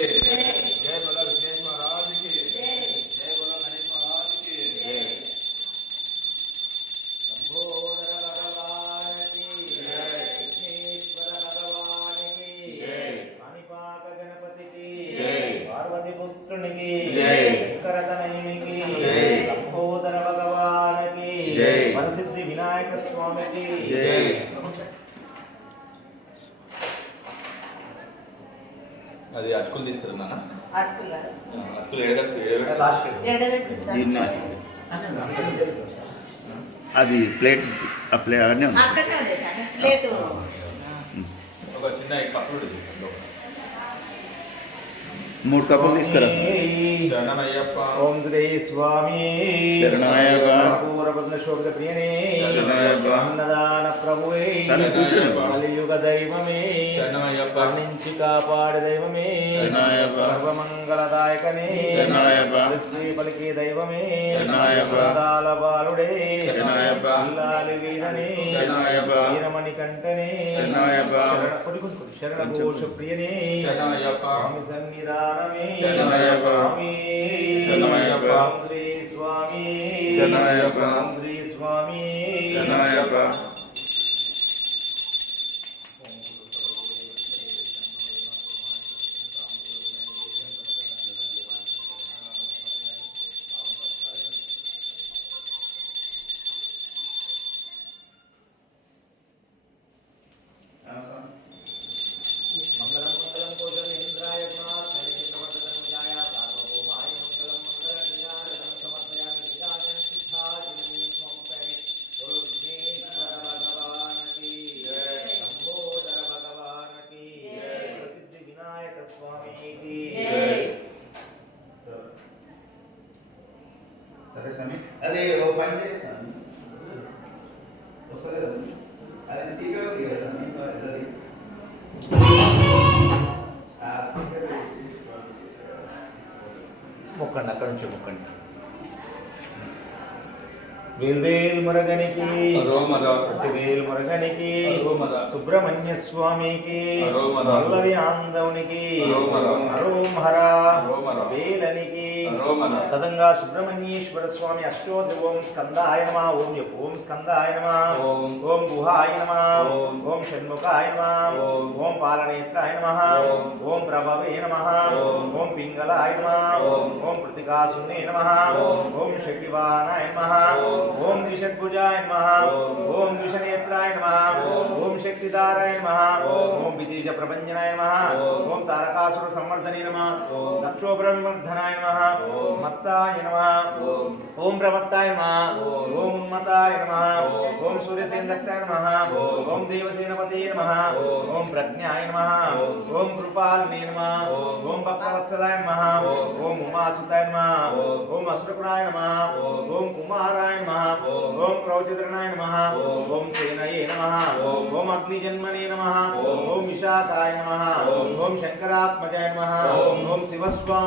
जय बोला विघ्नेश महाराज की जय बोला गणेश महाराज की शंभोधर भगवान की जय विघ्नेश्वर भगवान की जय काणिपाक गणपति की जय पार्वती पुत्र की जय शंकर तनय की जय शंभोधर भगवान की जय वरसिद्धि विनायक स्वामी की जय అది అటుకులు తీసుకున్నానా అటుకులు అది ప్లేట్ ఆ ప్లేట్ అవన్నీ ఒక చిన్న కప్పులు 3 కప్పులు తీసుకురా. శరణమయ్యప్ప. ఓం శ్రీ స్వామి శరణమయ్యప్ప. పూర్వపద్మ శోభిత ప్రియనే శరణమయ్యప్ప. అన్నదాన ప్రభువే కలియుగ దైవమే శరణమయ్యప్ప. కరుణించి కాపాడే దైవమే శరణమయ్యప్ప. సర్వమంగళదాయకనే శరణమయ్యప్ప. శ్రీ పలికే దైవమే శరణమయ్యప్ప. అందాల బాలుడే శరణమయ్యప్ప. ఇల్లాలి వీరనే శరణమయ్యప్ప. వీరమణి కంఠనే శరణమయ్యప్ప. శరణ ఘోష ప్రియనే శరణమయ్యప్ప. స్వామి సన్నిధానమే శరణమయ్యప్ప. శరణమయ్యప్ప. శ్రీ స్వామి శరణమయ్యప్ప. శ్రీ స్వామి శరణమయ్యప్ప. మంగళం మంగళం కోశం ఇంద్రాయ గుణాత్మనే చక్రవర్తనముజాయ సార్వభౌమాయ మంగళం మంగళ నిరాజనం సమర్పయామి నిరాజన సిద్ధాచరణీయం స్వముపై గురు విఘ్నేశ్వర భగవానకి జయ శంభోధర భగవానకి జయ ప్రసిద్ధి వినాయక స్వామికి జయ. సరే స్వామి అదే ఓ పని చేస్తాను వస్తలేదు అది స్పీకర్ కదా అది మొక్కండి అక్కడ నుంచి మొక్కండి. వేల్వేల్ మురగనికి వేల్ మురగనికి సుబ్రహ్మణ్య స్వామికి పల్లవి ఆందవునికి హరోం హర వేలనికి తదంగా సుబ్రహ్మణ్యేశ్వర స్వామి అష్టోది ఓం స్కందాయ నమః ఓం ఓం స్కందాయ నమః ఓం గుహాయ నమః ఓం షణ్ముఖాయ నమః ఓం పాలనేత్రాయ నమః ఓం ప్రభవే నమః ఓం పింగళాయ నమః ఓం ప్రతికాసునే నమః ఓం శక్తివాహనాయ నమః ఓం ద్విషడ్భుజాయ నమః ఓం ద్విషనేత్రాయ నమః ఓం శక్తిధారాయ నమః ఓం విదేశ ప్రభంజనాయ నమః ఓం తారకాసుర సంవర్ధనే నమః దక్షోబ్రహ్మవర్ధనాయ నమః మత్తాయ నమః ఓం ప్రవక్తాయ నమః ఓం ఉన్మతాయ నమః ఓం సూర్యసేనరక్షాయ నమః ఓం దేవసేనపతే నమః ఓం ప్రజ్ఞాయ నమః ఓం కృపాలనే నమః ఓం భక్తవత్సలాయ నమః ఓం ఉమాసుతాయ నమః ఓం అసురకుడాయ నమః ఓం కుమారాయ నమః ఓం క్రౌచద్రణాయ నమః ఓం సేనయే నమః ఓం అగ్నిజన్మనే నమః ఓం విశాఖాయ నమః ఓం శంకరాత్మజాయ నమః ఓం శివస్వామి